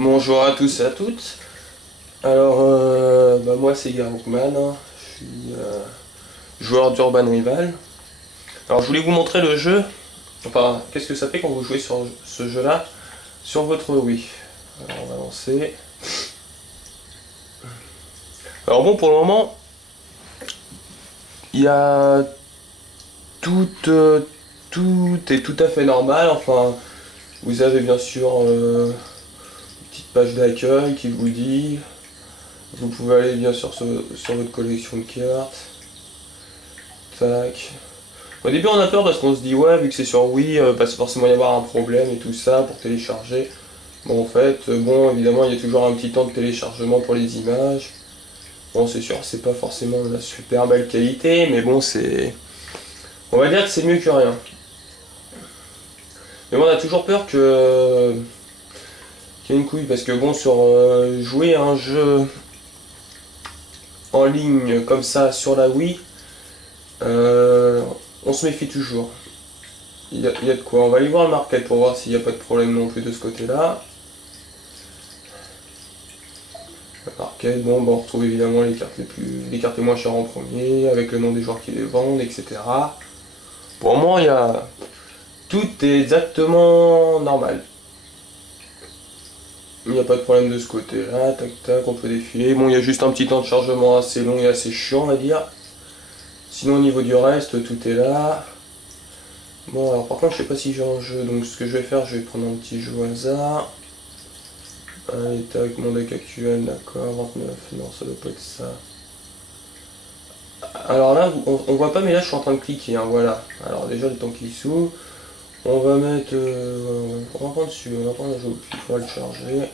Bonjour à tous et à toutes. Alors, moi c'est Garoukman, hein. Je suis joueur d'Urban Rival. Alors, je voulais vous montrer le jeu. Enfin, qu'est-ce que ça fait quand vous jouez sur ce jeu-là sur votre Wii. Alors, on va lancer. Alors bon, pour le moment, il y a tout est tout à fait normal. Enfin, vous avez bien sûr une petite page d'accueil qui vous dit. Vous pouvez aller bien sûr sur votre collection de cartes. Tac. Au début on a peur parce qu'on se dit ouais, vu que c'est sur Wii, va forcément y avoir un problème et tout ça pour télécharger. Bon, en fait, bon, évidemment il y a toujours un petit temps de téléchargement pour les images. Bon, c'est sûr, c'est pas forcément la super belle qualité, mais bon, c'est... On va dire que c'est mieux que rien. Mais bon, on a toujours peur que... qu'il y ait une couille, parce que bon, sur jouer à un jeu en ligne comme ça sur la Wii, on se méfie toujours. Il y a de quoi. On va aller voir le market pour voir s'il n'y a pas de problème non plus de ce côté-là. Le market, bon, on retrouve évidemment les cartes les moins chères en premier, avec le nom des joueurs qui les vendent, etc. Pour moi, tout est exactement normal. Il n'y a pas de problème de ce côté-là, tac tac, on peut défiler. Bon, il y a juste un petit temps de chargement assez long et assez chiant, on va dire. Sinon, au niveau du reste, tout est là. Bon, alors par contre, je sais pas si j'ai un jeu, donc ce que je vais faire, je vais prendre un petit jeu au hasard. Allez, tac, mon deck actuel, d'accord, 29, non, ça doit pas être ça. Alors là, on voit pas, mais là, je suis en train de cliquer, hein, voilà. Alors déjà, le temps qu'il s'ouvre, on va mettre... on va prendre celui-là, on va prendre un jeu, il faudra le charger.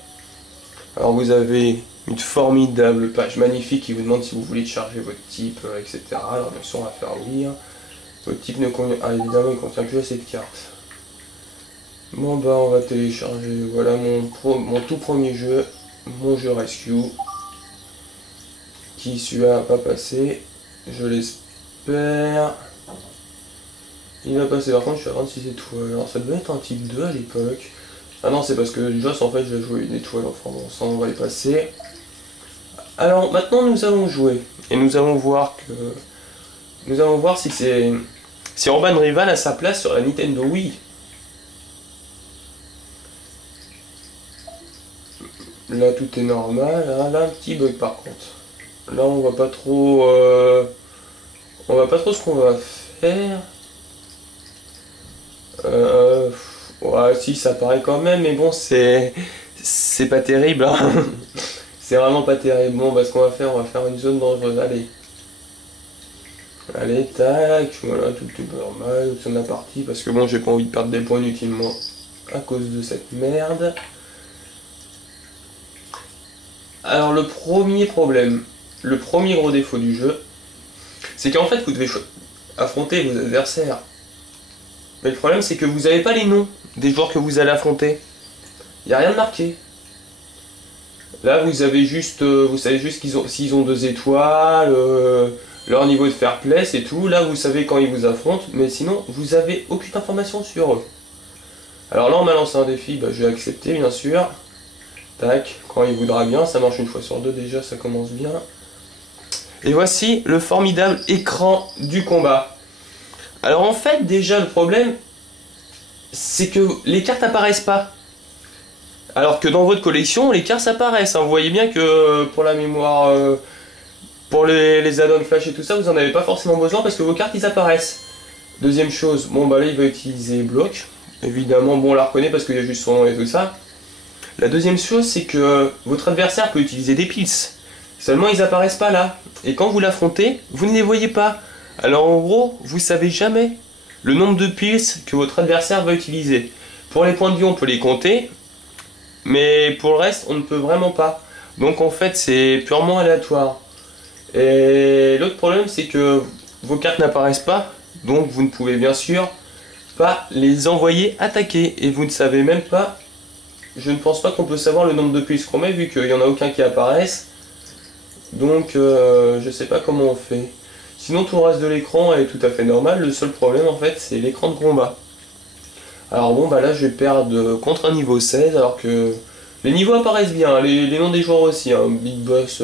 Alors vous avez une formidable page magnifique qui vous demande si vous voulez charger votre type, etc. Alors bien sûr, on va faire oui. Hein. Votre type ne contient... Ah, évidemment, il ne contient plus assez de cartes. Bon bah on va télécharger, voilà mon tout premier jeu, mon jeu Rescue, qui celui-là pas passé, je l'espère. Il va passer, par contre je suis à 26 étoiles, alors ça devait être un type 2 à l'époque. Ah non, c'est parce que Joss en fait j'ai joué une étoile, enfin bon, ça on va y passer. Alors maintenant nous allons jouer, et nous allons voir si si Urban Rival a sa place sur la Nintendo Wii. Là tout est normal, là un petit bug par contre. Là on voit pas trop ce qu'on va faire. Ouais, si ça paraît quand même, mais bon c'est pas terrible, hein. C'est vraiment pas terrible. Bon, bah ce qu'on va faire, une zone dangereuse. Allez, tac, voilà, tout est normal, c'est la partie, parce que bon, j'ai pas envie de perdre des points inutilement à cause de cette merde. Alors le premier problème, le premier gros défaut du jeu, c'est qu'en fait vous devez affronter vos adversaires. Mais le problème c'est que vous n'avez pas les noms des joueurs que vous allez affronter. Il n'y a rien de marqué. Là vous savez juste s'ils ont 2 étoiles, leur niveau de fair play, c'est tout. Là vous savez quand ils vous affrontent, mais sinon vous avez aucune information sur eux. Alors là on m'a lancé un défi, bah, je vais accepter bien sûr. Tac, quand il voudra bien, ça marche une fois sur deux déjà, ça commence bien. Et voici le formidable écran du combat. Alors en fait, déjà le problème, c'est que les cartes apparaissent pas. Alors que dans votre collection, les cartes apparaissent. Hein. Vous voyez bien que pour la mémoire, pour les add-ons flash et tout ça, vous en avez pas forcément besoin parce que vos cartes ils apparaissent. Deuxième chose, bon bah là il va utiliser bloc. Évidemment, bon on la reconnaît parce qu'il y a juste son nom et tout ça. La deuxième chose, c'est que votre adversaire peut utiliser des pils. Seulement, ils apparaissent pas là. Et quand vous l'affrontez, vous ne les voyez pas. Alors en gros, vous savez jamais le nombre de pils que votre adversaire va utiliser. Pour les points de vie, on peut les compter. Mais pour le reste, on ne peut vraiment pas. Donc en fait, c'est purement aléatoire. Et l'autre problème, c'est que vos cartes n'apparaissent pas. Donc vous ne pouvez bien sûr pas les envoyer attaquer. Et vous ne savez même pas... Je ne pense pas qu'on peut savoir le nombre de pils qu'on met vu qu'il n'y en a aucun qui apparaissent. Donc je sais pas comment on fait. Sinon tout le reste de l'écran est tout à fait normal. Le seul problème en fait c'est l'écran de combat. Alors bon bah là je vais perdre contre un niveau 16 alors que Les niveaux apparaissent bien, les noms des joueurs aussi, hein. Big Boss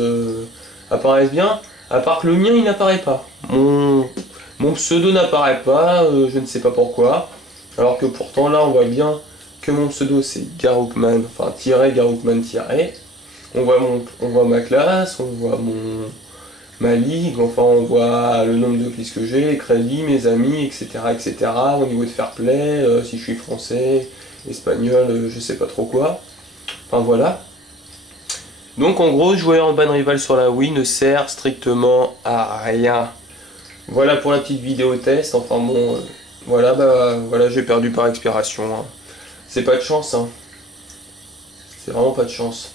apparaissent bien, à part que le mien il n'apparaît pas. Mon pseudo n'apparaît pas, je ne sais pas pourquoi. Alors que pourtant là on voit bien que mon pseudo c'est Garoukman, enfin Garoukman tiré. On voit ma classe, on voit ma ligue, enfin on voit le nombre de clics que j'ai, les crédits, mes amis, etc. etc. Au niveau de fair play, si je suis français, espagnol, je sais pas trop quoi. Enfin voilà. Donc en gros, jouer Urban Rival sur la Wii ne sert strictement à rien. Voilà pour la petite vidéo test. Enfin bon, voilà, voilà, j'ai perdu par expiration. Hein. C'est pas de chance, hein. C'est vraiment pas de chance.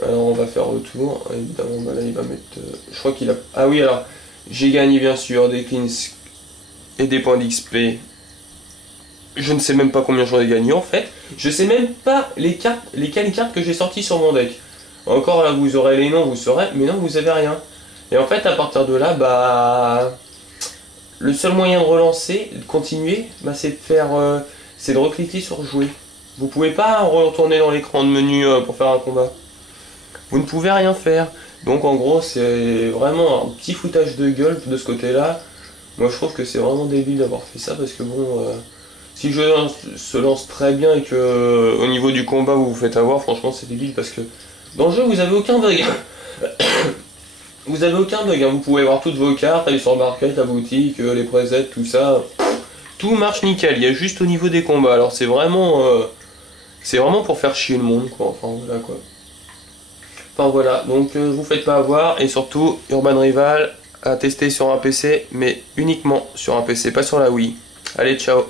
Alors on va faire retour. Évidemment, bah là il va mettre. Je crois qu'il a. Ah oui, alors j'ai gagné bien sûr des cleans et des points d'XP. Je ne sais même pas combien j'en ai gagné en fait. Je sais même pas lesquelles cartes que j'ai sorties sur mon deck. Encore là, vous aurez les noms, vous saurez, mais non, vous avez rien. Et en fait, à partir de là, bah, le seul moyen de relancer, de continuer, bah, c'est de faire, c'est de recliquer sur jouer. Vous pouvez pas retourner dans l'écran de menu pour faire un combat. Vous ne pouvez rien faire. Donc en gros, c'est vraiment un petit foutage de gueule de ce côté-là. Moi, je trouve que c'est vraiment débile d'avoir fait ça parce que bon. Si le jeu se lance très bien et que au niveau du combat vous vous faites avoir, franchement c'est débile parce que dans le jeu vous avez aucun bug. Vous avez aucun bug, hein. Vous pouvez voir toutes vos cartes, aller sur le market, la boutique, les presets, tout ça. Tout marche nickel, il y a juste au niveau des combats. Alors c'est vraiment pour faire chier le monde quoi. Enfin voilà quoi. Enfin voilà, donc vous faites pas avoir et surtout Urban Rival à tester sur un PC mais uniquement sur un PC, pas sur la Wii. Allez ciao.